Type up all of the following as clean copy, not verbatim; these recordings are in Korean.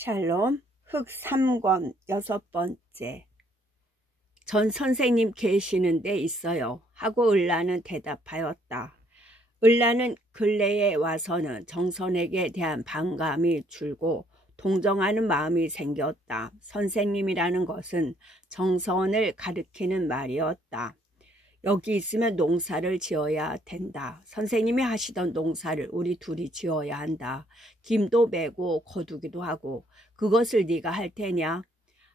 샬롬 흑 3권 6번째. 전 선생님 계시는 데 있어요 하고 을라는 대답하였다. 을라는 근래에 와서는 정선에게 대한 반감이 줄고 동정하는 마음이 생겼다. 선생님이라는 것은 정선을 가리키는 말이었다. 여기 있으면 농사를 지어야 된다. 선생님이 하시던 농사를 우리 둘이 지어야 한다. 김도 메고 거두기도 하고. 그것을 네가 할 테냐?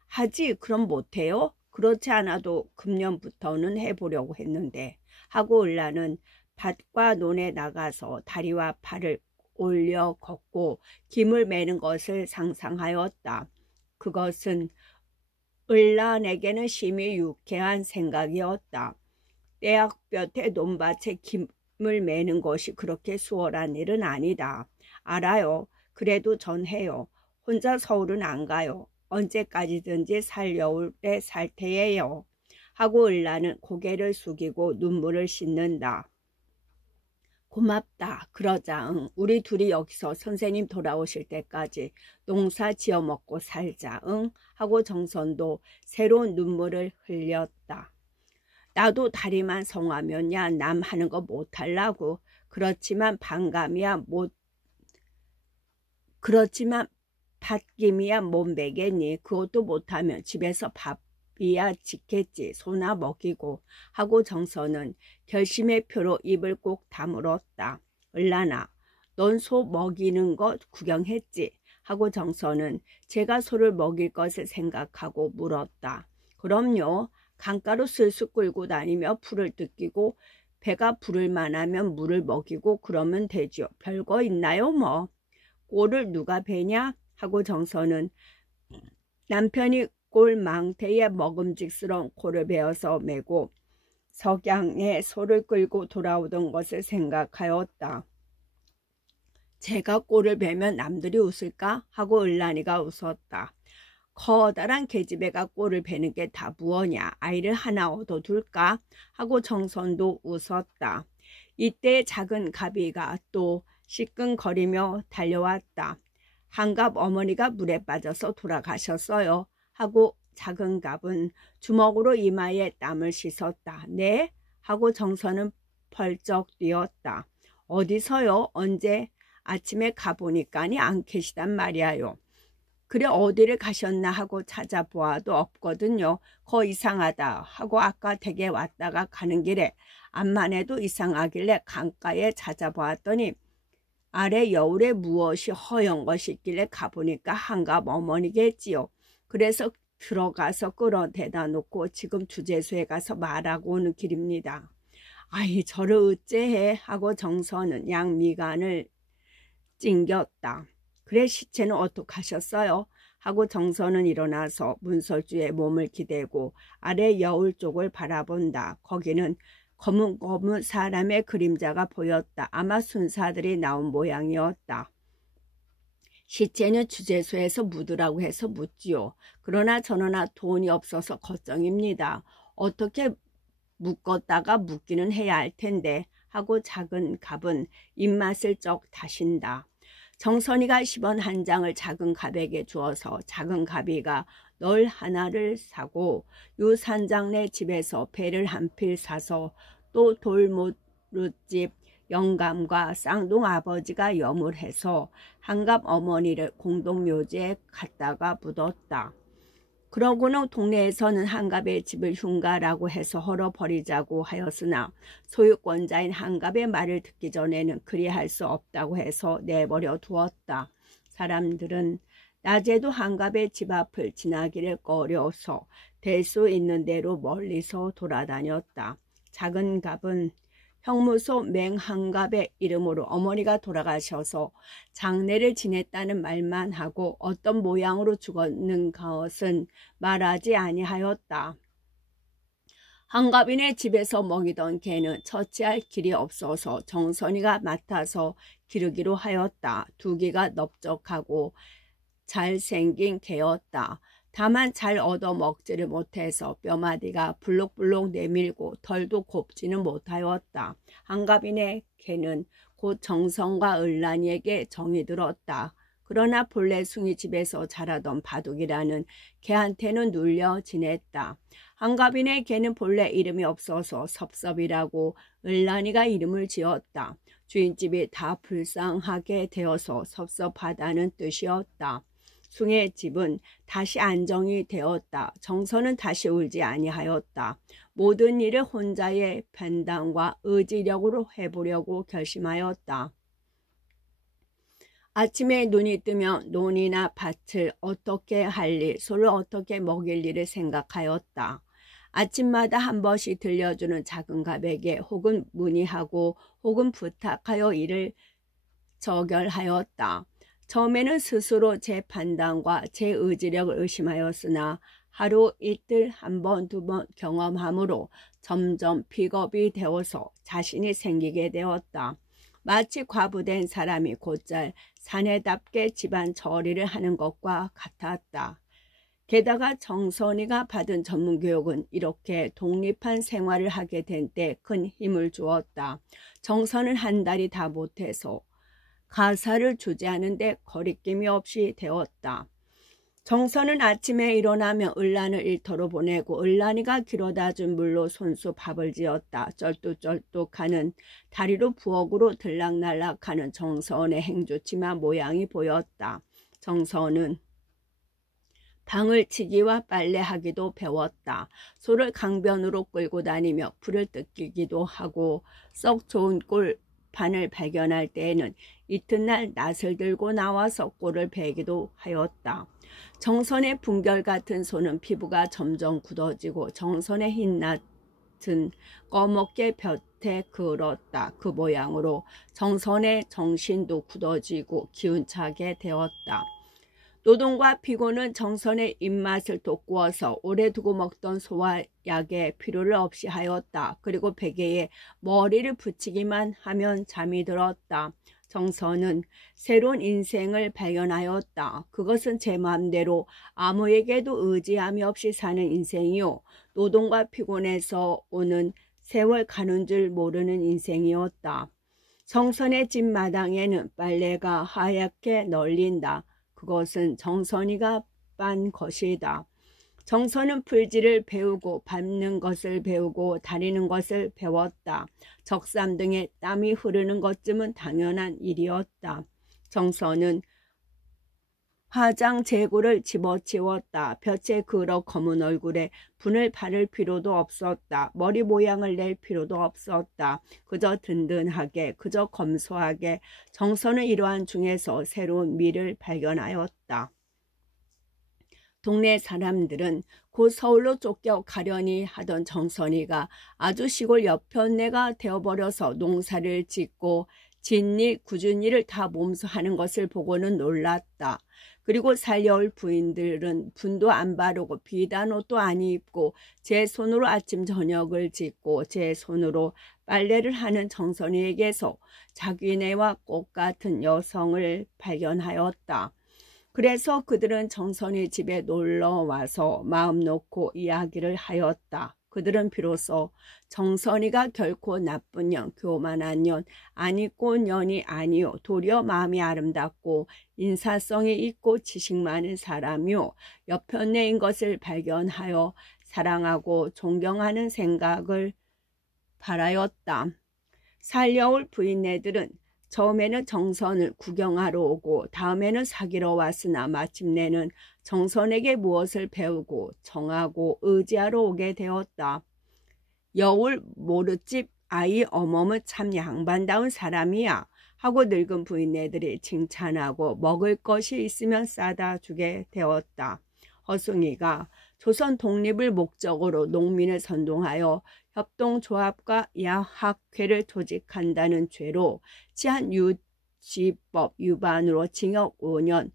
하지. 그럼 못해요? 그렇지 않아도 금년부터는 해보려고 했는데 하고 을라는 밭과 논에 나가서 다리와 팔을 올려 걷고 김을 매는 것을 상상하였다. 그것은 을란에게는 심히 유쾌한 생각이었다. 떼약볕에 논밭에 김을 매는 것이 그렇게 수월한 일은 아니다. 알아요. 그래도 전 해요. 혼자 서울은 안 가요. 언제까지든지 살려올 때 살 테예요. 하고 을라는 고개를 숙이고 눈물을 씻는다. 고맙다. 그러자. 응. 우리 둘이 여기서 선생님 돌아오실 때까지 농사 지어 먹고 살자. 응? 하고 정선도 새로운 눈물을 흘렸다. 나도 다리만 성하면야 남 하는 거 못하려고. 그렇지만 밭김이야 못 매겠니. 그것도 못하면 집에서 밥이야 짓겠지. 소나 먹이고. 하고 정선은 결심의 표로 입을 꼭 다물었다. 을라나, 넌 소 먹이는 거 구경했지? 하고 정선은 제가 소를 먹일 것을 생각하고 물었다. 그럼요. 강가로 슬슬 끌고 다니며 풀을 뜯기고 배가 부를 만하면 물을 먹이고 그러면 되죠. 별거 있나요 뭐. 꼴을 누가 베냐? 하고 정선은 남편이 꼴 망태에 먹음직스러운 꼴을 베어서 메고 석양에 소를 끌고 돌아오던 것을 생각하였다. 제가 꼴을 베면 남들이 웃을까? 하고 을란이가 웃었다. 커다란 계집애가 꼴을 베는 게 다 무엇냐. 아이를 하나 얻어둘까? 하고 정선도 웃었다. 이때 작은 가비가 또 시끈거리며 달려왔다. 한갑 어머니가 물에 빠져서 돌아가셨어요. 하고 작은 갑은 주먹으로 이마에 땀을 씻었다. 네? 하고 정선은 펄쩍 뛰었다. 어디서요? 언제? 아침에 가보니까니 안 계시단 말이야요. 그래 어디를 가셨나 하고 찾아보아도 없거든요. 거 이상하다 하고 아까 댁에 왔다가 가는 길에 암만 해도 이상하길래 강가에 찾아보았더니 아래 여울에 무엇이 허연 것이 있길래 가보니까 한갑 어머니겠지요. 그래서 들어가서 끌어대다 놓고 지금 주재소에 가서 말하고 오는 길입니다. 아이 저를 어째해 하고 정선은 양미간을 찡겼다. 그래 시체는 어떡하셨어요? 하고 정선은 일어나서 문설주에 몸을 기대고 아래 여울 쪽을 바라본다. 거기는 거뭇거뭇 사람의 그림자가 보였다. 아마 순사들이 나온 모양이었다. 시체는 주재소에서 묻으라고 해서 묻지요. 그러나 저러나 돈이 없어서 걱정입니다. 어떻게 묶었다가 묻기는 해야 할 텐데 하고 작은 갑은 입맛을 쩍 다신다. 정선이가 10원 한 장을 작은 갑에게 주어서 작은 갑이가 널 하나를 사고 유산장네 집에서 배를 한 필 사서 또 돌무릇집 영감과 쌍둥 아버지가 염을해서 한갑 어머니를 공동묘지에 갖다가 묻었다. 그러고는 동네에서는 한갑의 집을 흉가라고 해서 헐어버리자고 하였으나 소유권자인 한갑의 말을 듣기 전에는 그리할 수 없다고 해서 내버려 두었다. 사람들은 낮에도 한갑의 집 앞을 지나기를 꺼려서 될 수 있는 대로 멀리서 돌아다녔다. 작은 갑은 형무소 맹한갑의 이름으로 어머니가 돌아가셔서 장례를 지냈다는 말만 하고 어떤 모양으로 죽었는 것은 말하지 아니하였다. 한갑이네 집에서 먹이던 개는 처치할 길이 없어서 정선이가 맡아서 기르기로 하였다. 두 개가 넓적하고 잘생긴 개였다. 다만 잘 얻어먹지를 못해서 뼈마디가 불룩불룩 내밀고 털도 곱지는 못하였다. 한갑이네 개는 곧 정선과 을란이에게 정이 들었다. 그러나 본래 숭이 집에서 자라던 바둑이라는 개한테는 눌려 지냈다. 한가빈의 개는 본래 이름이 없어서 섭섭이라고 을란이가 이름을 지었다. 주인집이 다 불쌍하게 되어서 섭섭하다는 뜻이었다. 숭의 집은 다시 안정이 되었다. 정선은 다시 울지 아니하였다. 모든 일을 혼자의 판단과 의지력으로 해보려고 결심하였다. 아침에 눈이 뜨면 논이나 밭을 어떻게 할 일, 소를 어떻게 먹일 일을 생각하였다. 아침마다 한 번씩 들려주는 작은 갑에게 혹은 문의하고 혹은 부탁하여 일을 저결하였다. 처음에는 스스로 제 판단과 제 의지력을 의심하였으나 하루 이틀 한 번 두 번 경험함으로 점점 픽업이 되어서 자신이 생기게 되었다. 마치 과부된 사람이 곧잘 사내답게 집안 처리를 하는 것과 같았다. 게다가 정선이가 받은 전문교육은 이렇게 독립한 생활을 하게 된 때 큰 힘을 주었다. 정선은 한 달이 다 못해서 가사를 주재하는데 거리낌이 없이 되었다. 정선은 아침에 일어나면 을란을 일터로 보내고 을란이가 길어다준 물로 손수 밥을 지었다. 쩔뚝쩔뚝하는 다리로 부엌으로 들락날락하는 정선의 행주치마 모양이 보였다. 정선은 방을 치기와 빨래하기도 배웠다. 소를 강변으로 끌고 다니며 불을 뜯기기도 하고 썩 좋은 꿀판을 발견할 때에는 이튿날 낫을 들고 나와서 꿀을 베기도 하였다. 정선의 분결 같은 손은 피부가 점점 굳어지고 정선의 흰낫은 꺼멓게 볕에 그을었다. 그 모양으로 정선의 정신도 굳어지고 기운차게 되었다. 노동과 피고는 정선의 입맛을 돋구어서 오래 두고 먹던 소와 약에 필요를 없이 하였다. 그리고 베개에 머리를 붙이기만 하면 잠이 들었다. 정선은 새로운 인생을 발견하였다. 그것은 제 마음대로 아무에게도 의지함이 없이 사는 인생이요. 노동과 피곤에서 오는 세월 가는 줄 모르는 인생이었다. 정선의 집 마당에는 빨래가 하얗게 널린다. 그것은 정선이가 빤 것이다. 정선은 풀질을 배우고 밟는 것을 배우고 다리는 것을 배웠다. 적삼 등에 땀이 흐르는 것쯤은 당연한 일이었다. 정선은 화장 재고를 집어치웠다. 볕에 그을어 검은 얼굴에 분을 바를 필요도 없었다. 머리 모양을 낼 필요도 없었다. 그저 든든하게, 그저 검소하게 정선은 이러한 중에서 새로운 미를 발견하였다. 동네 사람들은 곧 서울로 쫓겨 가려니 하던 정선이가 아주 시골 여편네가 되어버려서 농사를 짓고 진일, 굳은 일을 다 몸소 하는 것을 보고는 놀랐다. 그리고 살려올 부인들은 분도 안 바르고 비단 옷도 안 입고 제 손으로 아침 저녁을 짓고 제 손으로 빨래를 하는 정선이에게서 자기네와 꽃같은 여성을 발견하였다. 그래서 그들은 정선이 집에 놀러와서 마음 놓고 이야기를 하였다. 그들은 비로소 정선이가 결코 나쁜 년, 교만한 년, 아니고 년이 아니요. 도리어 마음이 아름답고 인사성이 있고 지식 많은 사람이요. 여편네인 것을 발견하여 사랑하고 존경하는 생각을 바라였다. 살려올 부인네들은 처음에는 정선을 구경하러 오고 다음에는 사귀러 왔으나 마침내는 정선에게 무엇을 배우고 정하고 의지하러 오게 되었다. 여울 모릇집 아이 어머은 참 양반다운 사람이야 하고 늙은 부인네들이 칭찬하고 먹을 것이 있으면 싸다 주게 되었다. 허숭이가 조선 독립을 목적으로 농민을 선동하여 협동조합과 야학회를 조직한다는 죄로 치안유지법 위반으로 징역 5년,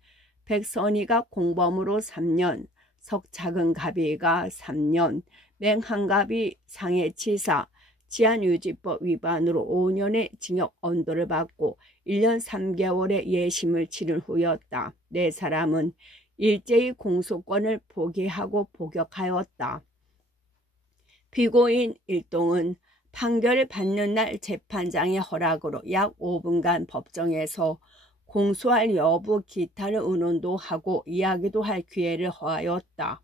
백선이가 공범으로 3년, 석작은갑이가 3년, 맹한갑이 상해치사, 치안유지법 위반으로 5년의 징역 언도를 받고 1년 3개월의 예심을 치른 후였다. 네 사람은 일제히 공소권을 포기하고 복역하였다. 피고인 일동은 판결을 받는 날 재판장의 허락으로 약 5분간 법정에서 공수할 여부 기타를 의논도 하고 이야기도 할 기회를 허하였다.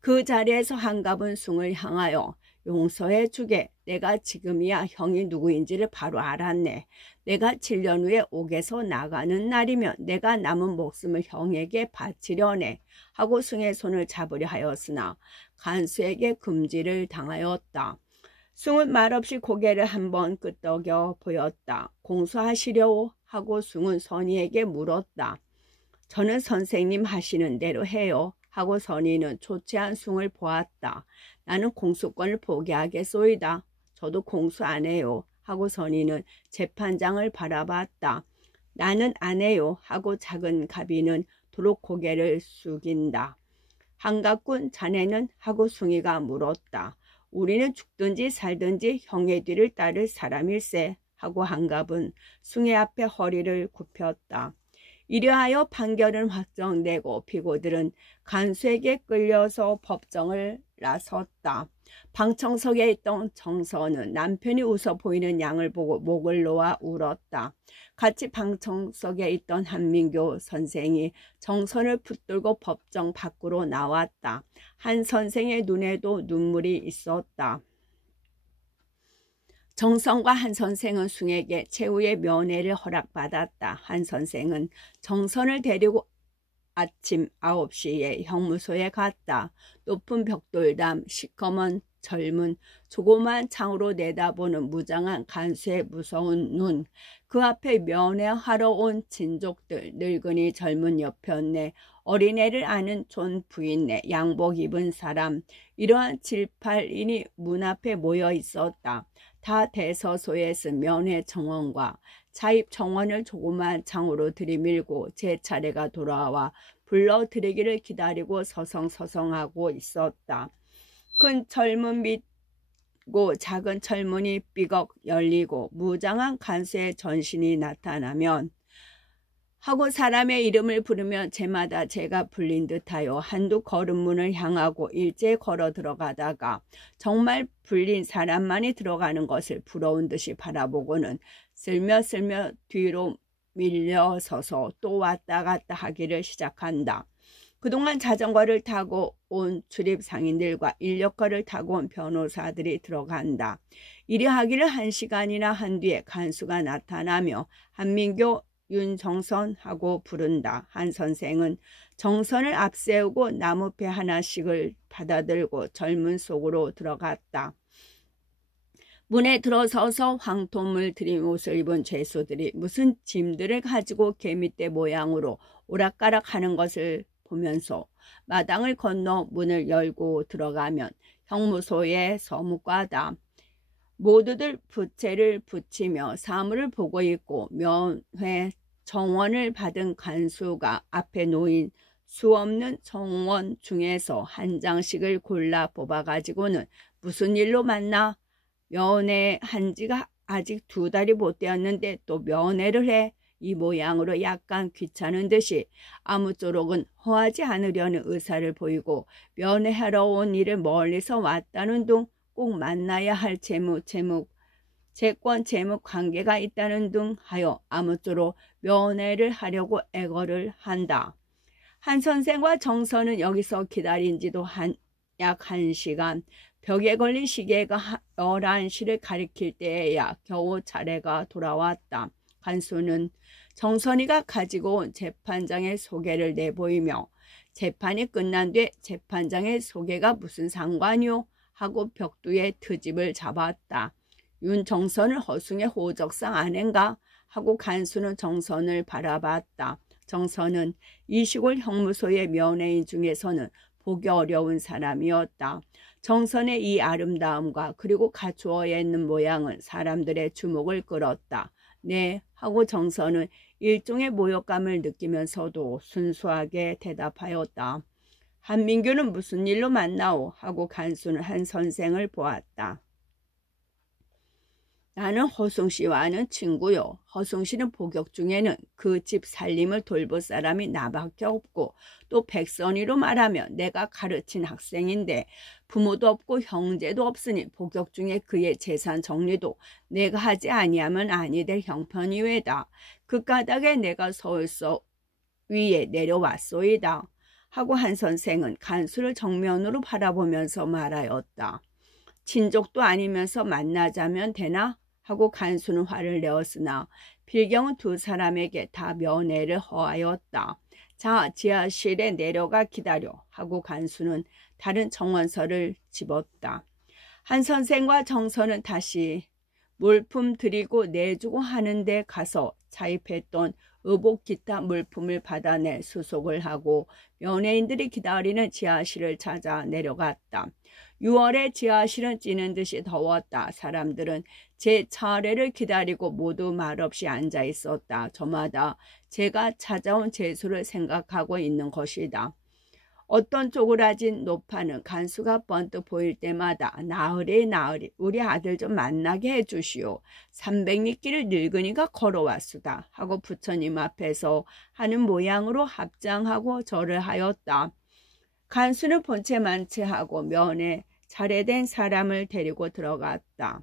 그 자리에서 한갑은 숭을 향하여 용서해 주게. 내가 지금이야 형이 누구인지를 바로 알았네. 내가 7년 후에 옥에서 나가는 날이면 내가 남은 목숨을 형에게 바치려네 하고 숭의 손을 잡으려 하였으나 간수에게 금지를 당하였다. 숭은 말없이 고개를 한번 끄덕여 보였다. 공수하시려오 하고 숭은 선의에게 물었다. 저는 선생님 하시는 대로 해요 하고 선의는 초췌한 숭을 보았다. 나는 공수권을 포기하겠소이다. 저도 공수 안 해요 하고 선의는 재판장을 바라봤다. 나는 안 해요 하고 작은 가비는 도록 고개를 숙인다. 한갑군 자네는 하고 숭이가 물었다. 우리는 죽든지 살든지 형의 뒤를 따를 사람일세 하고 한갑은 숭의 앞에 허리를 굽혔다. 이러하여 판결은 확정되고 피고들은 간수에게 끌려서 법정을 나섰다. 방청석에 있던 정선은 남편이 웃어 보이는 양을 보고 목을 놓아 울었다. 같이 방청석에 있던 한민교 선생이 정선을 붙들고 법정 밖으로 나왔다. 한 선생의 눈에도 눈물이 있었다. 정선과 한 선생은 숭에게 최후의 면회를 허락받았다. 한 선생은 정선을 데리고 아침 9시에 형무소에 갔다. 높은 벽돌담, 시커먼 젊은 조그만 창으로 내다보는 무장한 간수의 무서운 눈, 그 앞에 면회하러 온 친족들, 늙은이 젊은 여편네, 어린애를 아는 촌 부인네, 양복 입은 사람, 이러한 7, 8인이 문 앞에 모여 있었다. 다 대서소에서 면회 정원과 차입 정원을 조그만 창으로 들이밀고 제 차례가 돌아와 불러들이기를 기다리고 서성서성하고 있었다. 큰 철문 밑고 작은 철문이 삐걱 열리고 무장한 간수의 전신이 나타나면 하고 사람의 이름을 부르면 제마다 제가 불린 듯하여 한두 걸음 문을 향하고 일제히 걸어 들어가다가 정말 불린 사람만이 들어가는 것을 부러운 듯이 바라보고는 슬며슬며 뒤로 밀려서서 또 왔다 갔다 하기를 시작한다. 그동안 자전거를 타고 온 출입상인들과 인력거를 타고 온 변호사들이 들어간다. 이리 하기를 1시간이나 한 뒤에 간수가 나타나며 한민교 윤정선 하고 부른다. 한 선생은 정선을 앞세우고 나무패 하나씩을 받아들고 절문 속으로 들어갔다. 문에 들어서서 황토물 들인 옷을 입은 죄수들이 무슨 짐들을 가지고 개미떼 모양으로 오락가락 하는 것을 보면서 마당을 건너 문을 열고 들어가면 형무소의 서무과다. 모두들 부채를 붙이며 사물을 보고 있고 면회 정원을 받은 간수가 앞에 놓인 수없는 정원 중에서 한 장씩을 골라 뽑아가지고는 무슨 일로 만나? 면회 한 지가 아직 2달이 못 되었는데 또 면회를 해? 이 모양으로 약간 귀찮은 듯이 아무쪼록은 허하지 않으려는 의사를 보이고 면회하러 온 일을 멀리서 왔다는 둥 꼭 만나야 할 채권 재무 관계가 있다는 등 하여 아무쪼록 면회를 하려고 애걸을 한다. 한 선생과 정선은 여기서 기다린 지도 약 1시간, 벽에 걸린 시계가 11시를 가리킬 때에야 겨우 차례가 돌아왔다. 간수는 정선이가 가지고 온 재판장의 소개를 내보이며 재판이 끝난 뒤에 재판장의 소개가 무슨 상관이오? 하고 벽두에 트집을 잡았다. 윤정선을 허숭의 호적상 아낸가? 하고 간수는 정선을 바라봤다. 정선은 이 시골 형무소의 면회인 중에서는 보기 어려운 사람이었다. 정선의 이 아름다움과 그리고 갖추어 있는 모양은 사람들의 주목을 끌었다. 네, 하고 정선은 일종의 모욕감을 느끼면서도 순수하게 대답하였다. 한민규는 무슨 일로 만나오? 하고 간수는 한 선생을 보았다. 나는 허숭 씨와는 친구요. 허숭 씨는 복역 중에는 그 집 살림을 돌볼 사람이 나밖에 없고 또 백선이로 말하면 내가 가르친 학생인데 부모도 없고 형제도 없으니 복역 중에 그의 재산 정리도 내가 하지 아니하면 아니 될 형편이외다. 그 까닭에 내가 서울서 위에 내려왔소이다. 하고 한 선생은 간수를 정면으로 바라보면서 말하였다. 친족도 아니면서 만나자면 되나? 하고 간수는 화를 내었으나 필경은 두 사람에게 다 면회를 허하였다. 자, 지하실에 내려가 기다려. 하고 간수는 다른 정원서를 집었다. 한 선생과 정선은 다시 물품 드리고 내주고 하는데 가서 차입했던 의복 기타 물품을 받아내 수속을 하고 연예인들이 기다리는 지하실을 찾아 내려갔다. 6월에 지하실은 찌는 듯이 더웠다. 사람들은 제 차례를 기다리고 모두 말없이 앉아 있었다. 저마다 제가 찾아온 재수를 생각하고 있는 것이다. 어떤 쪼그라진 노파는 간수가 번뜩 보일 때마다 나으리 우리 아들 좀 만나게 해주시오. 300리길을 늙은이가 걸어왔수다 하고 부처님 앞에서 하는 모양으로 합장하고 절을 하였다. 간수는 본체 만체하고 면에 차례된 사람을 데리고 들어갔다.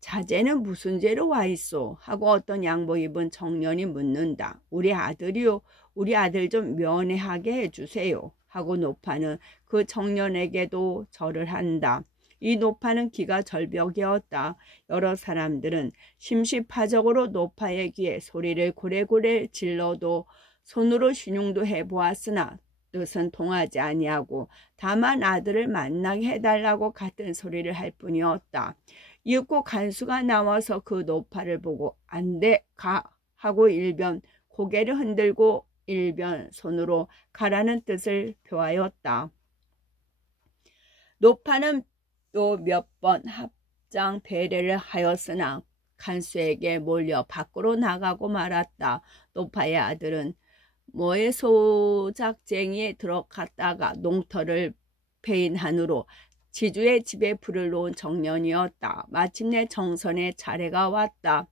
자제는 무슨 죄로 와 있소? 하고 어떤 양복 입은 청년이 묻는다. 우리 아들이요. 우리 아들 좀 면회하게 해주세요. 하고 노파는 그 청년에게도 절을 한다. 이 노파는 기가 절벽이었다. 여러 사람들은 심시파적으로 노파의 귀에 소리를 고래고래 질러도 손으로 신용도 해보았으나 뜻은 통하지 아니하고 다만 아들을 만나게 해달라고 같은 소리를 할 뿐이었다. 이윽고 간수가 나와서 그 노파를 보고 안 돼, 가 하고 일변 고개를 흔들고 일변 손으로 가라는 뜻을 표하였다. 노파는 또 몇 번 합장 배례를 하였으나 간수에게 몰려 밖으로 나가고 말았다. 노파의 아들은 모의 소작쟁이에 들어갔다가 농터를 패인 한으로 지주의 집에 불을 놓은 청년이었다. 마침내 정선의 차례가 왔다.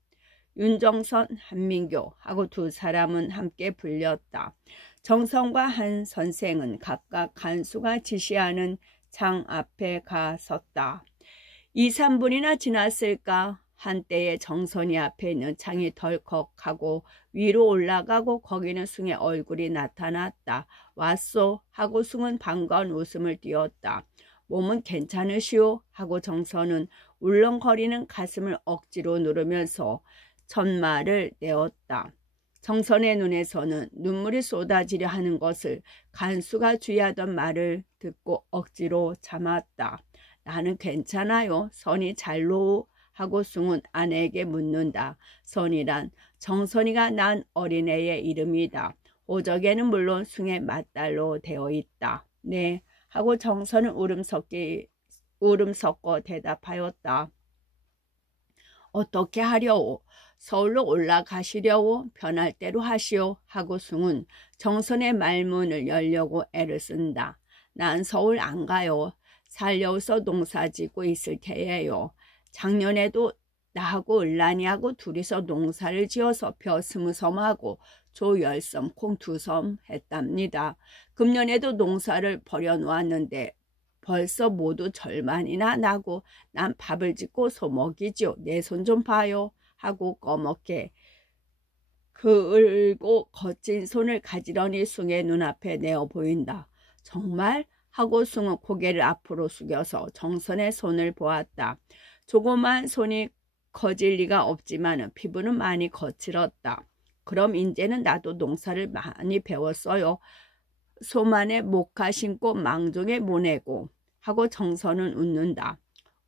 윤정선, 한민교 하고 두 사람은 함께 불렸다. 정선과 한 선생은 각각 간수가 지시하는 창 앞에 가 섰다. 2, 3분이나 지났을까? 한때에 정선이 앞에 있는 창이 덜컥하고 위로 올라가고 거기는 숭의 얼굴이 나타났다. 왔소? 하고 숭은 반가운 웃음을 띄웠다. 몸은 괜찮으시오? 하고 정선은 울렁거리는 가슴을 억지로 누르면서 첫말을 내었다. 정선의 눈에서는 눈물이 쏟아지려 하는 것을 간수가 주의하던 말을 듣고 억지로 참았다. 나는 괜찮아요. 선이 잘로 하고 숭은 아내에게 묻는다. 선이란 정선이가 난 어린애의 이름이다. 오적에는 물론 숭의 맞달로 되어 있다. 네. 하고 정선은 울음 섞어 대답하였다. 어떻게 하려오? 서울로 올라가시려오? 편할 대로 하시오. 하고 숭은 정선의 말문을 열려고 애를 쓴다. 난 서울 안 가요. 살려서 농사 짓고 있을 테예요. 작년에도 나하고 을란이하고 둘이서 농사를 지어서 벼 20섬하고 조 10섬, 콩 2섬 했답니다. 금년에도 농사를 버려놓았는데 벌써 모두 절반이나 나고 난 밥을 짓고 소 먹이지요. 내 손 좀 봐요. 하고 꺼멓게 그을고 거친 손을 가지런히 숭의 눈앞에 내어 보인다. 정말? 하고 숭은 고개를 앞으로 숙여서 정선의 손을 보았다. 조그만 손이 거질 리가 없지만 피부는 많이 거칠었다. 그럼 이제는 나도 농사를 많이 배웠어요. 소만에 목화 심고 망종에 모내고 하고 정선은 웃는다.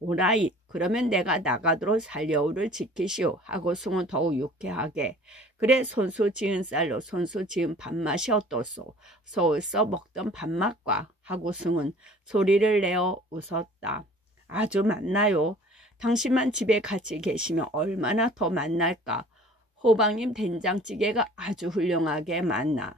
오라이 그러면 내가 나가도록 살려우를 지키시오. 하고 숭은 더욱 유쾌하게 그래 손수 지은 쌀로 손수 지은 밥맛이 어떻소? 서울서 먹던 밥맛과 하고 숭은 소리를 내어 웃었다. 아주 많나요? 당신만 집에 같이 계시면 얼마나 더 맛날까? 호박님 된장찌개가 아주 훌륭하게 맛나.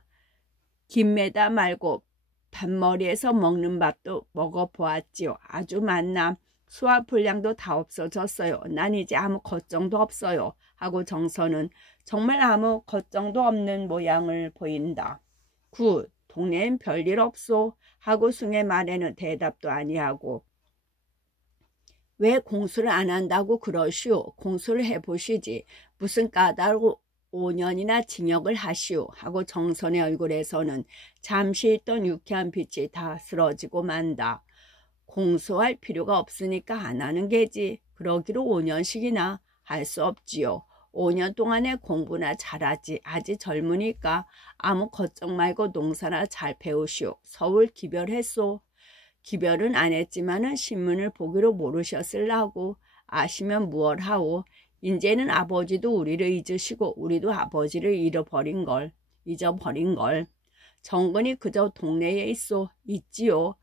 김매다 말고 밥머리에서 먹는 밥도 먹어보았지요. 아주 맛나. 수화 분량도 다 없어졌어요. 난 이제 아무 걱정도 없어요. 하고 정선은 정말 아무 걱정도 없는 모양을 보인다. 굿, 동네엔 별일 없소. 하고 숭의 말에는 대답도 아니하고 왜 공수를 안 한다고 그러시오. 공수를 해보시지. 무슨 까다로 5년이나 징역을 하시오. 하고 정선의 얼굴에서는 잠시 있던 유쾌한 빛이 다 쓰러지고 만다. 공수할 필요가 없으니까 안 하는 게지. 그러기로 5년씩이나 할 수 없지요. 5년 동안에 공부나 잘하지. 아직 젊으니까 아무 걱정 말고 농사나 잘 배우시오. 서울 기별했소. 기별은 안 했지만은 신문을 보기로 모르셨을라고. 아시면 무얼하오. 이제는 아버지도 우리를 잊으시고 우리도 아버지를 잊어버린 걸. 정근이 그저 동네에 있소. 있지요.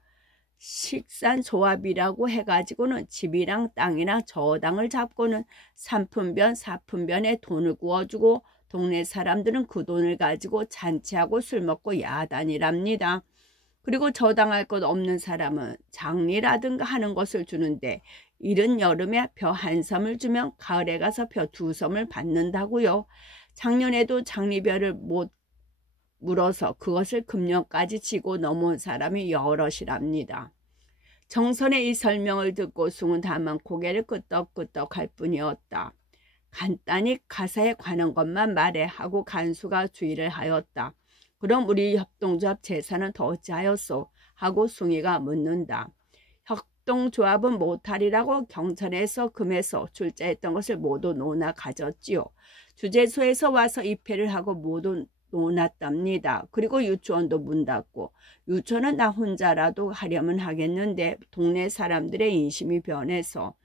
식산조합이라고 해가지고는 집이랑 땅이나 저당을 잡고는 3푼변 4푼변에 돈을 구워주고 동네 사람들은 그 돈을 가지고 잔치하고 술 먹고 야단이랍니다. 그리고 저당할 것 없는 사람은 장리라든가 하는 것을 주는데 이른 여름에 벼 한 섬을 주면 가을에 가서 벼 2섬을 받는다고요. 작년에도 장리벼를 못 물어서 그것을 금년까지 지고 넘어온 사람이 여럿이랍니다. 정선의 이 설명을 듣고 숭은 다만 고개를 끄덕끄덕 할 뿐이었다. 간단히 가사에 관한 것만 말해 하고 간수가 주의를 하였다. 그럼 우리 협동조합 재산은 더 어찌하였소? 하고 숭이가 묻는다. 협동조합은 못하리라고 경찰에서 금에서 출자했던 것을 모두 놓아 가졌지요. 주재소에서 와서 입회를 하고 모두 놓았답니다. 그리고 유치원도 문 닫고. 유치원은 나 혼자라도 하려면 하겠는데 동네 사람들의 인심이 변해서.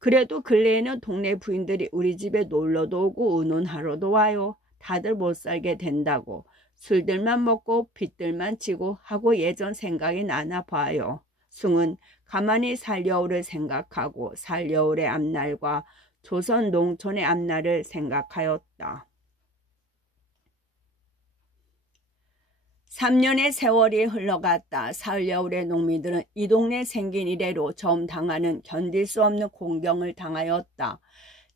그래도 근래에는 동네 부인들이 우리 집에 놀러도 오고 의논하러도 와요. 다들 못 살게 된다고. 술들만 먹고 빚들만 지고 하고 예전 생각이 나나 봐요. 숭은 가만히 살여울을 생각하고 살여울의 앞날과 조선 농촌의 앞날을 생각하였다. 3년의 세월이 흘러갔다. 살여울의 농민들은 이 동네 생긴 이래로 처음 당하는 견딜 수 없는 공경을 당하였다.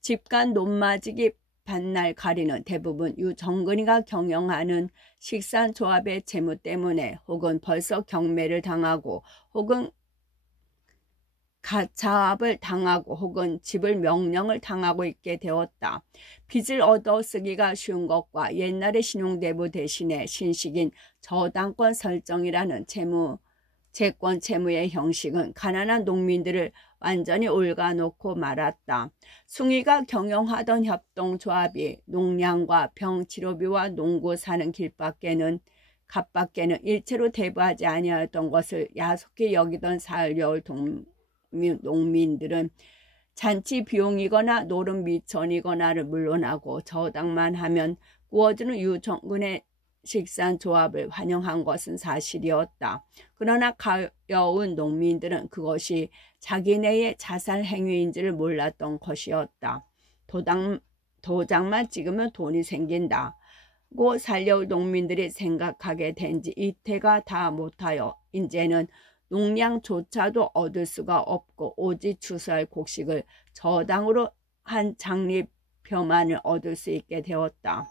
집간 논마지기 반날 가리는 대부분 유정근이가 경영하는 식산조합의 재무 때문에 혹은 벌써 경매를 당하고 혹은 가차압을 당하고 혹은 집을 명령을 당하고 있게 되었다. 빚을 얻어 쓰기가 쉬운 것과 옛날의 신용대부 대신에 신식인 저당권 설정이라는 채권 채무의 형식은 가난한 농민들을 완전히 올가놓고 말았다. 숭이가 경영하던 협동조합이 농량과 병치료비와 농구 사는 값밖에는 일체로 대부하지 아니하였던 것을 야속히 여기던 살여울 농민들은 잔치 비용이거나 노름 미천이거나를 물론하고 저당만 하면 구워주는 유정근의 식산조합을 환영한 것은 사실이었다. 그러나 가여운 농민들은 그것이 자기네의 자살 행위인지를 몰랐던 것이었다. 도장만 찍으면 돈이 생긴다고 살려올 농민들이 생각하게 된 지 이태가 다 못하여 이제는 농량조차도 얻을 수가 없고 오직 추수할 곡식을 저당으로 한 장리벼만을 얻을 수 있게 되었다.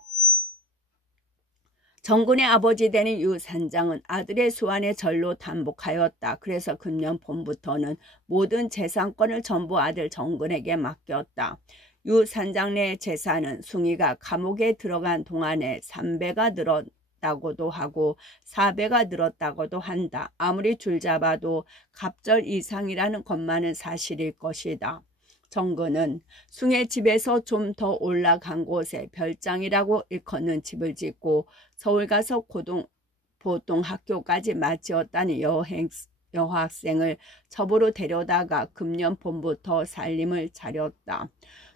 정근의 아버지 되는 유산장은 아들의 수완에 절로 단복하였다. 그래서 금년 봄부터는 모든 재산권을 전부 아들 정근에게 맡겼다. 유산장 내 재산은 숭이가 감옥에 들어간 동안에 3배가 늘었다고도 하고 4배가 늘었다고도 한다. 아무리 줄잡아도 갑절 이상이라는 것만은 사실일 것이다. 정근은 숭의 집에서 좀 더 올라간 곳에 별장이라고 일컫는 집을 짓고 서울 가서 보통 학교까지 마치었다는 여학생을 첩으로 데려다가 금년 봄부터 살림을 차렸다.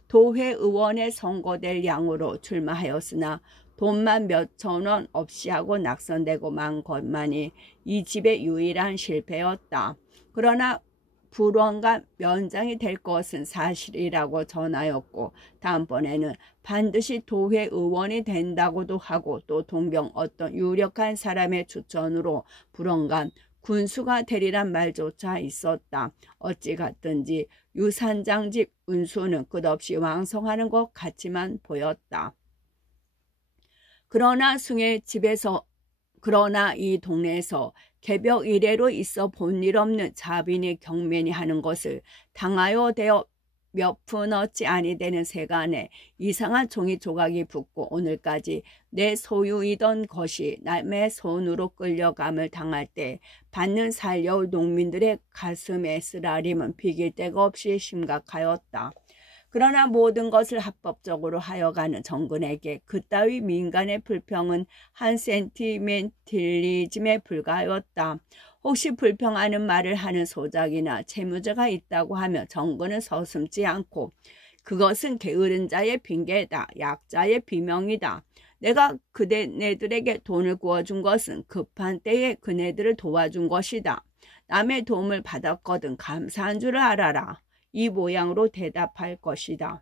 도회의원에 선거될 양으로 출마하였으나 돈만 몇천 원 없이 하고 낙선되고 만 것만이 이 집의 유일한 실패였다. 그러나 불원과 면장이 될 것은 사실이라고 전하였고 다음번에는 반드시 도회의원이 된다고도 하고 또 동경 어떤 유력한 사람의 추천으로 불원간 군수가 되리란 말조차 있었다. 어찌 갔든지 유산장집 운수는 끝없이 왕성하는 것 같지만 보였다. 그러나 이 동네에서 개벽 이래로 있어 본 일 없는 자빈이 경면이 하는 것을 당하여 되어 몇 푼 어치 아니 되는 세간에 이상한 종이 조각이 붙고 오늘까지 내 소유이던 것이 남의 손으로 끌려감을 당할 때 받는 살려올 농민들의 가슴에 쓰라림은 비길 데가 없이 심각하였다. 그러나 모든 것을 합법적으로 하여가는 정근에게 그따위 민간의 불평은 한 센티멘틀리즘에 불과하였다. 혹시 불평하는 말을 하는 소작이나 채무자가 있다고 하면 정근은 서슴지 않고 그것은 게으른 자의 핑계다. 약자의 비명이다. 내가 그네들에게 돈을 구워준 것은 급한 때에 그네들을 도와준 것이다. 남의 도움을 받았거든 감사한 줄을 알아라. 이 모양으로 대답할 것이다.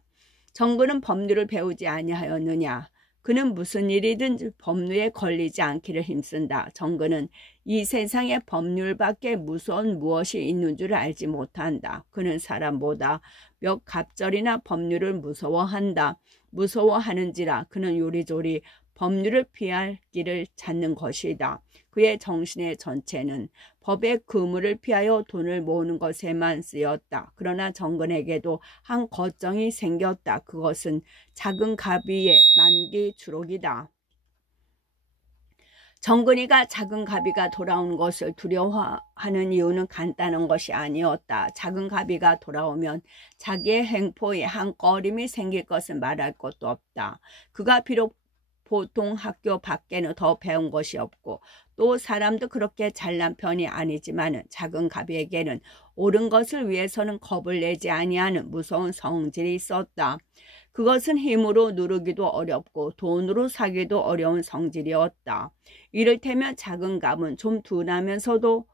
정근은 법률을 배우지 아니하였느냐. 그는 무슨 일이든 법률에 걸리지 않기를 힘쓴다. 정근은 이 세상에 법률밖에 무서운 무엇이 있는 줄 알지 못한다. 그는 사람보다 몇 갑절이나 법률을 무서워한다. 무서워하는지라 그는 요리조리 법률을 피할 길을 찾는 것이다. 그의 정신의 전체는 법의 그물을 피하여 돈을 모으는 것에만 쓰였다. 그러나 정근에게도 한 걱정이 생겼다. 그것은 작은 가비의 만기 추록이다. 정근이가 작은 가비가 돌아오는 것을 두려워하는 이유는 간단한 것이 아니었다. 작은 가비가 돌아오면 자기의 행포에 한 꺼림이 생길 것은 말할 것도 없다. 그가 비록 보통 학교 밖에는 더 배운 것이 없고 또 사람도 그렇게 잘난 편이 아니지만 작은 가비에게는 옳은 것을 위해서는 겁을 내지 아니하는 무서운 성질이 있었다. 그것은 힘으로 누르기도 어렵고 돈으로 사기도 어려운 성질이었다. 이를테면 작은 갑은 좀 둔하면서도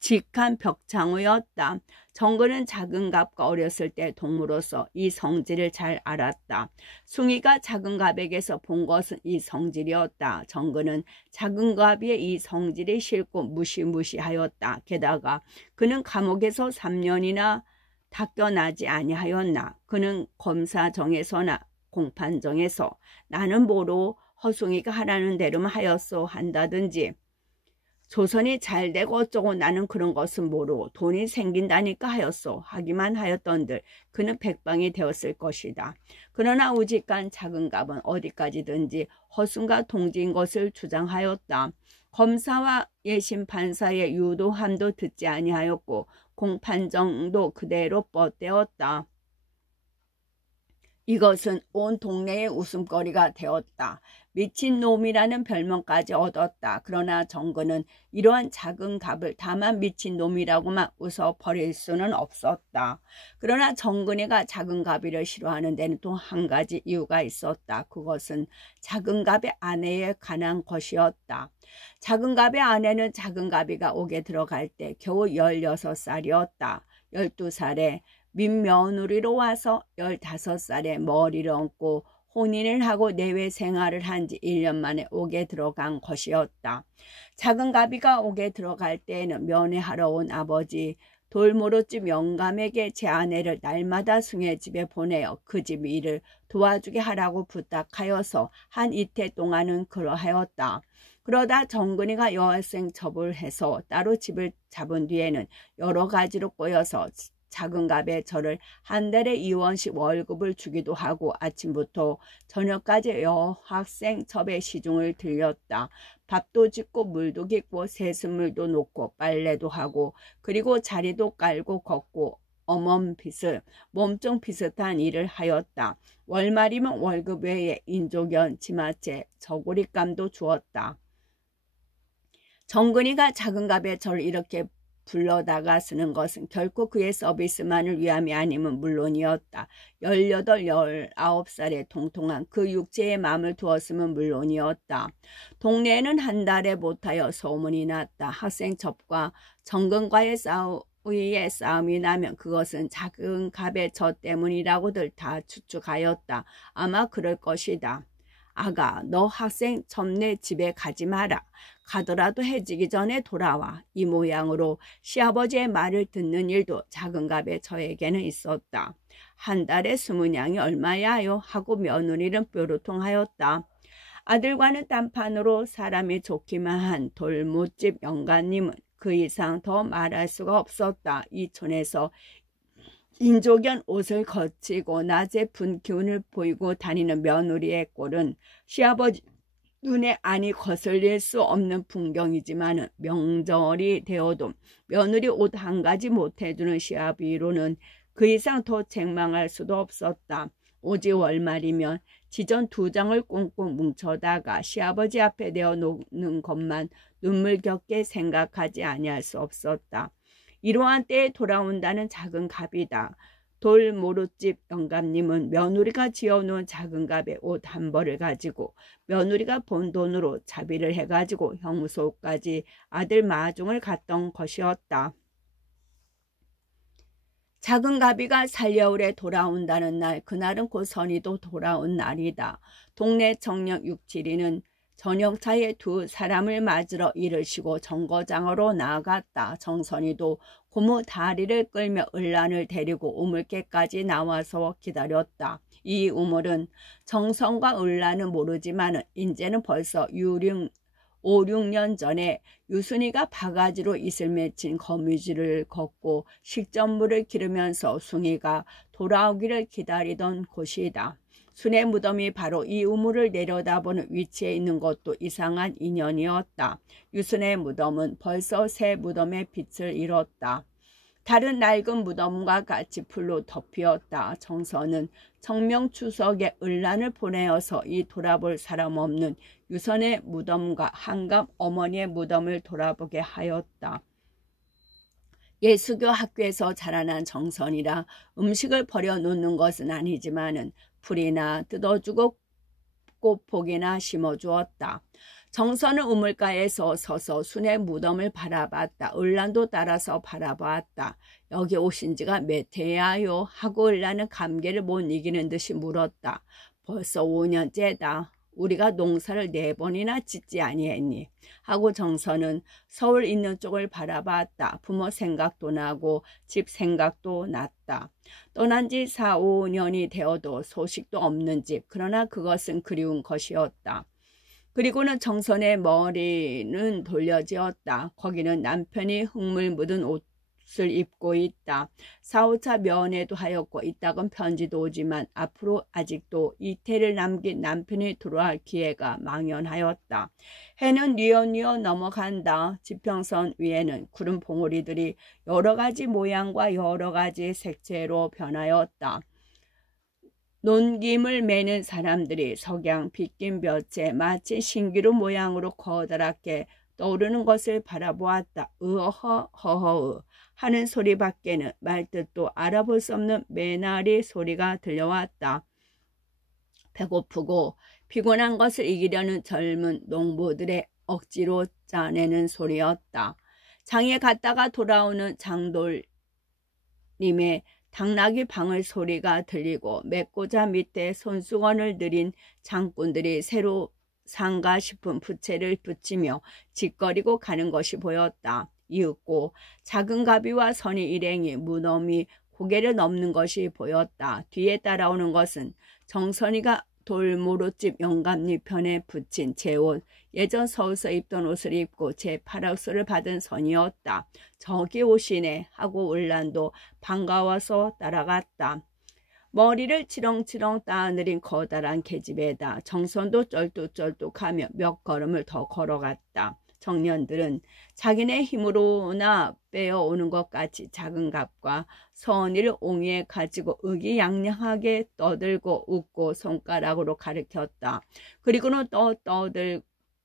직한 벽창우였다. 정근은 작은 갑과 어렸을 때 동무로서 이 성질을 잘 알았다. 숭이가 작은 갑에게서 본 것은 이 성질이었다. 정근은 작은 갑의 이 성질이 싫고 무시무시하였다. 게다가 그는 감옥에서 3년이나 닦여나지 아니하였나. 그는 검사정에서나 공판정에서 나는 뭐로 허숭이가 하라는 대로만 하였소 한다든지 조선이 잘되고 어쩌고 나는 그런 것은 모르고 돈이 생긴다니까 하였소 하기만 하였던들 그는 백방이 되었을 것이다. 그러나 우직한 작은 갑은 어디까지든지 허순과 동지인 것을 주장하였다. 검사와 예심 판사의 유도함도 듣지 아니하였고 공판정도 그대로 뻗대었다. 이것은 온 동네의 웃음거리가 되었다. 미친놈이라는 별명까지 얻었다. 그러나 정근은 이러한 작은 갑을 다만 미친놈이라고만 웃어버릴 수는 없었다. 그러나 정근이가 작은 갑이를 싫어하는 데는 또 한 가지 이유가 있었다. 그것은 작은 갑의 아내에 관한 것이었다. 작은 갑의 아내는 작은 갑이가 옥에 들어갈 때 겨우 16살이었다. 12살에 민며느리로 와서 15살에 머리를 얹고 혼인을 하고 내외 생활을 한 지 1년 만에 옥에 들어간 것이었다. 작은 가비가 옥에 들어갈 때에는 면회하러 온 아버지 돌모로집 영감에게 제 아내를 날마다 숭의 집에 보내어 그 집 일을 도와주게 하라고 부탁하여서 한 이태 동안은 그러하였다. 그러다 정근이가 여학생 첩을 해서 따로 집을 잡은 뒤에는 여러 가지로 꼬여서 작은 갑에 저를 한 달에 2원씩 월급을 주기도 하고 아침부터 저녁까지 여학생 첩의 시중을 들렸다. 밥도 짓고 물도 깃고 세숫물도 놓고 빨래도 하고 그리고 자리도 깔고 걷고 어멈비슷 몸종 비슷한 일을 하였다. 월말이면 월급 외에 인조견, 지마채, 저고리감도 주었다. 정근이가 작은 갑에 저를 이렇게 불러다가 쓰는 것은 결코 그의 서비스만을 위함이 아니면 물론이었다. 18, 19살에 통통한 그 육체에 마음을 두었으면 물론이었다. 동네에는 한 달에 못하여 소문이 났다. 학생 첩과 정근과의 싸움이 나면 그것은 작은 갑의 저 때문이라고들 다 추측하였다. 아마 그럴 것이다. 아가, 너 학생 첩내 집에 가지 마라. 가더라도 해지기 전에 돌아와. 이 모양으로 시아버지의 말을 듣는 일도 작은갑의 저에게는 있었다. 한 달에 20냥이 얼마야요? 하고 며느리는 뾰루통하였다. 아들과는 딴판으로 사람이 좋기만 한 돌못집 영감님은 그 이상 더 말할 수가 없었다. 이 촌에서 인조견 옷을 거치고 낮에 분기운을 보이고 다니는 며느리의 꼴은 시아버지 눈에 아니 거슬릴 수 없는 풍경이지만 명절이 되어도 며느리 옷 한 가지 못해주는 시아비로는 그 이상 더 책망할 수도 없었다. 오직 월말이면 지전 2장을 꽁꽁 뭉쳐다가 시아버지 앞에 내어놓는 것만 눈물겹게 생각하지 아니할 수 없었다. 이러한 때에 돌아온다는 작은 갑이다. 돌모루집 영감님은 며느리가 지어놓은 작은 갑의 옷 한 벌을 가지고 며느리가 본 돈으로 자비를 해가지고 형무소까지 아들 마중을 갔던 것이었다. 작은 가비가 살려울에 돌아온다는 날, 그날은 곧 선이도 돌아온 날이다. 동네 정력 6, 7위는 저녁차에 2 사람을 맞으러 일을 쉬고 정거장으로 나아갔다. 정선이도 고무 다리를 끌며 을란을 데리고 우물개까지 나와서 기다렸다. 이 우물은 정선과 을란은 모르지만 인제는 벌써 5, 6년 전에 유순이가 바가지로 이슬 맺힌 거미줄을 걷고 식전물을 기르면서 숭이가 돌아오기를 기다리던 곳이다. 순의 무덤이 바로 이 우물을 내려다보는 위치에 있는 것도 이상한 인연이었다. 유순의 무덤은 벌써 새 무덤의 빛을 잃었다. 다른 낡은 무덤과 같이 풀로 덮이었다. 정선은 청명추석에 을란을 보내어서 이 돌아볼 사람 없는 유선의 무덤과 한갑 어머니의 무덤을 돌아보게 하였다. 예수교 학교에서 자라난 정선이라 음식을 버려놓는 것은 아니지만은 풀이나 뜯어주고 꽃폭이나 심어주었다. 정선은 우물가에서 서서 순의 무덤을 바라봤다. 을란도 따라서 바라보았다. 여기 오신 지가 몇 해야요? 하고 을란은 감개를 못 이기는 듯이 물었다. 벌써 5년째다. 우리가 농사를 4번이나 짓지 아니했니? 하고 정선은 서울 있는 쪽을 바라봤다. 부모 생각도 나고 집 생각도 났다. 떠난 지 4, 5년이 되어도 소식도 없는 집. 그러나 그것은 그리운 것이었다. 그리고는 정선의 머리는 돌려지었다. 거기는 남편이 흙물 묻은 옷을 입고 있다. 4, 5차 면회도 하였고 이따금 편지도 오지만 앞으로 아직도 이태를 남긴 남편이 들어갈 기회가 망연하였다. 해는 뉘어뉘어 넘어간다. 지평선 위에는 구름 봉우리들이 여러 가지 모양과 여러 가지 색채로 변하였다. 논김을 매는 사람들이 석양 빗긴 볕에 마치 신기루 모양으로 커다랗게 떠오르는 것을 바라보았다. 으허 허허으 하는 소리밖에는 말뜻도 알아볼 수 없는 매나리 소리가 들려왔다. 배고프고 피곤한 것을 이기려는 젊은 농부들의 억지로 짜내는 소리였다. 장에 갔다가 돌아오는 장돌님의 당나귀 방울 소리가 들리고 맥고자 밑에 손수건을 들인 장꾼들이 새로 산가 싶은 부채를 붙이며 짓거리고 가는 것이 보였다. 이윽고 작은 가비와 선이 일행이 무덤이 고개를 넘는 것이 보였다. 뒤에 따라오는 것은 정선이가 돌모로집 영감님 편에 붙인 제 옷, 예전 서울서 입던 옷을 입고 제 파락소를 받은 선이었다. 저기 오시네 하고 을란도 반가워서 따라갔다. 머리를 치렁치렁 따느린 커다란 계집에다 정선도 쩔뚝쩔뚝하며 몇 걸음을 더 걸어갔다. 청년들은 자기네 힘으로나 빼어오는 것 같이 작은 갑과 선이를 옹이에 가지고 의기양양하게 떠들고 웃고 손가락으로 가리켰다. 그리고는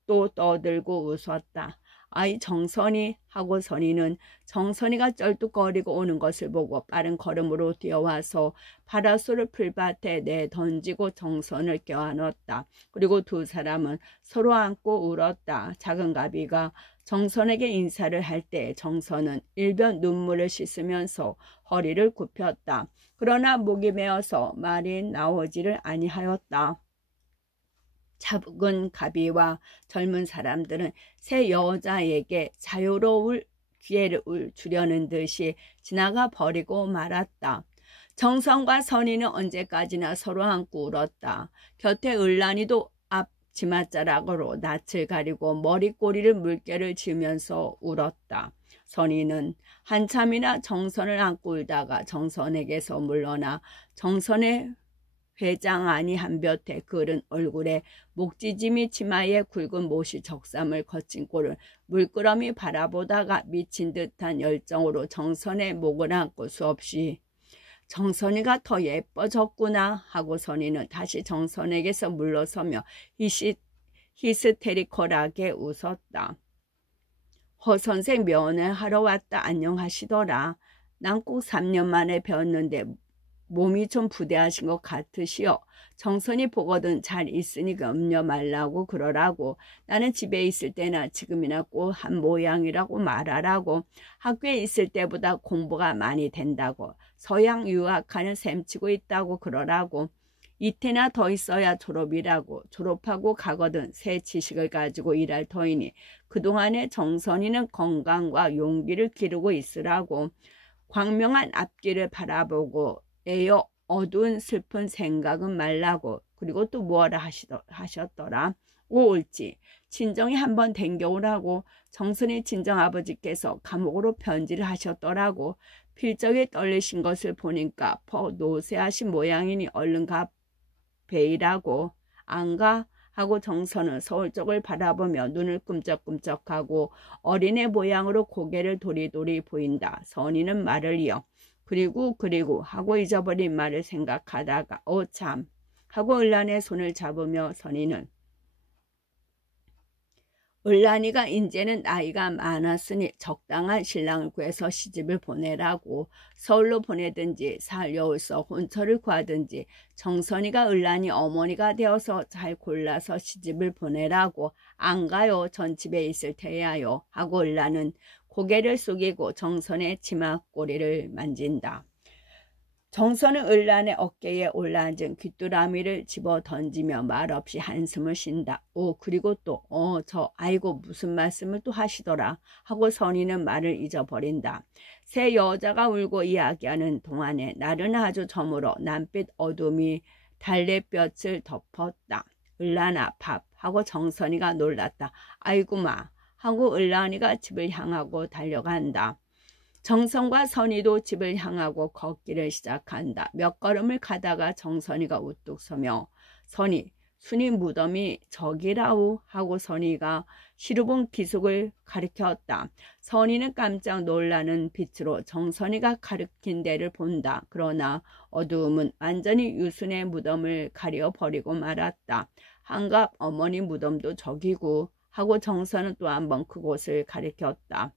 또 떠들고 웃었다. 아이 정선이 하고 선이는 정선이가 쩔뚝거리고 오는 것을 보고 빠른 걸음으로 뛰어와서 파라솔을 풀밭에 내던지고 정선을 껴안았다. 그리고 2 사람은 서로 안고 울었다. 작은 가비가 정선에게 인사를 할 때 정선은 일변 눈물을 씻으면서 허리를 굽혔다. 그러나 목이 메어서 말이 나오지를 아니하였다. 작은 가비와 젊은 사람들은 새 여자에게 자유로울 기회를 주려는 듯이 지나가 버리고 말았다. 정선과 선희는 언제까지나 서로 안고 울었다. 곁에 을란이도 앞 치맛자락으로 낯을 가리고 머리꼬리를 물결을 지으면서 울었다. 선희는 한참이나 정선을 안고 울다가 정선에게서 물러나 정선의 회장 안이 한 볕에 그은 얼굴에 목지짐이 치마에 굵은 못이 적삼을 거친 꼴을 물끄러미 바라보다가 미친 듯한 열정으로 정선의 목을 안고 수없이 정선이가 더 예뻐졌구나 하고 선희는 다시 정선에게서 물러서며 히스테리컬하게 웃었다. 허 선생 면회하러 왔다 안녕하시더라. 난 꼭 3년 만에 뵈었는데 몸이 좀 부대하신 것 같으시오. 정선이 보거든 잘 있으니 염려 말라고 그러라고. 나는 집에 있을 때나 지금이나 꼭 한 모양이라고 말하라고. 학교에 있을 때보다 공부가 많이 된다고. 서양 유학하는 셈치고 있다고 그러라고. 이태나 더 있어야 졸업이라고. 졸업하고 가거든 새 지식을 가지고 일할 터이니 그동안에 정선이는 건강과 용기를 기르고 있으라고. 광명한 앞길을 바라보고 에여 어두운 슬픈 생각은 말라고. 그리고 또 뭐하라 하셨더라. 옳지. 친정에 한번 댕겨오라고. 정선이 친정아버지께서 감옥으로 편지를 하셨더라고. 필적에 떨리신 것을 보니까 퍼 노쇠하신 모양이니 얼른 가 베이라고. 안 가? 하고 정선은 서울 쪽을 바라보며 눈을 끔적끔적하고 어린애 모양으로 고개를 도리도리 보인다. 선희는 말을 이어 그리고 하고 잊어버린 말을 생각하다가 참 하고 을란의 손을 잡으며 선희는 을란이가 이제는 나이가 많았으니 적당한 신랑을 구해서 시집을 보내라고. 서울로 보내든지 살려올서 혼처를 구하든지 정선이가 을란이 어머니가 되어서 잘 골라서 시집을 보내라고. 안 가요. 전 집에 있을 테야요. 하고 을란은 고개를 숙이고 정선의 치마꼬리를 만진다. 정선은 을란의 어깨에 올라앉은 귀뚜라미를 집어 던지며 말없이 한숨을 쉰다. 그리고 또 아이고 무슨 말씀을 또 하시더라 하고 선희는 말을 잊어버린다. 새 여자가 울고 이야기하는 동안에 날은 아주 저물어 남빛 어둠이 달래볕을 덮었다. 을란아 밥 하고 정선이가 놀랐다. 아이고 마 하고 을란이가 집을 향하고 달려간다. 정선과 선희도 집을 향하고 걷기를 시작한다. 몇 걸음을 가다가 정선이가 우뚝 서며 선희, 순이 무덤이 저기라우 하고 선희가 시루봉 기숙을 가리켰다. 선희는 깜짝 놀라는 빛으로 정선이가 가리킨 데를 본다. 그러나 어두움은 완전히 유순의 무덤을 가려버리고 말았다. 한갑 어머니 무덤도 저기고 하고 정선은 또 한 번 그곳을 가리켰다.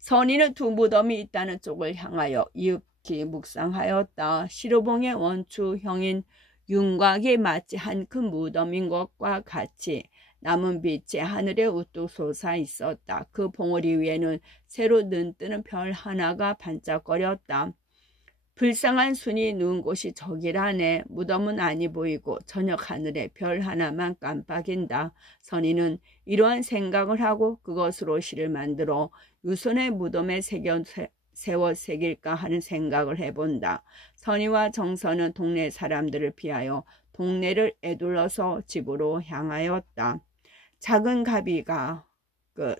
선희는 두 무덤이 있다는 쪽을 향하여 이윽기 묵상하였다. 시루봉의 원추형인 윤곽이 마치 한 큰 무덤인 것과 같이 남은 빛이 하늘에 우뚝 솟아 있었다. 그 봉우리 위에는 새로 눈뜨는 별 하나가 반짝거렸다. 불쌍한 순이 누운 곳이 저기라네. 무덤은 아니 보이고 저녁 하늘에 별 하나만 깜빡인다. 선희는 이러한 생각을 하고 그것으로 시를 만들어 유손의 무덤에 세워 새길까 하는 생각을 해본다. 선희와 정선은 동네 사람들을 피하여 동네를 에둘러서 집으로 향하였다. 작은 가비가 끝.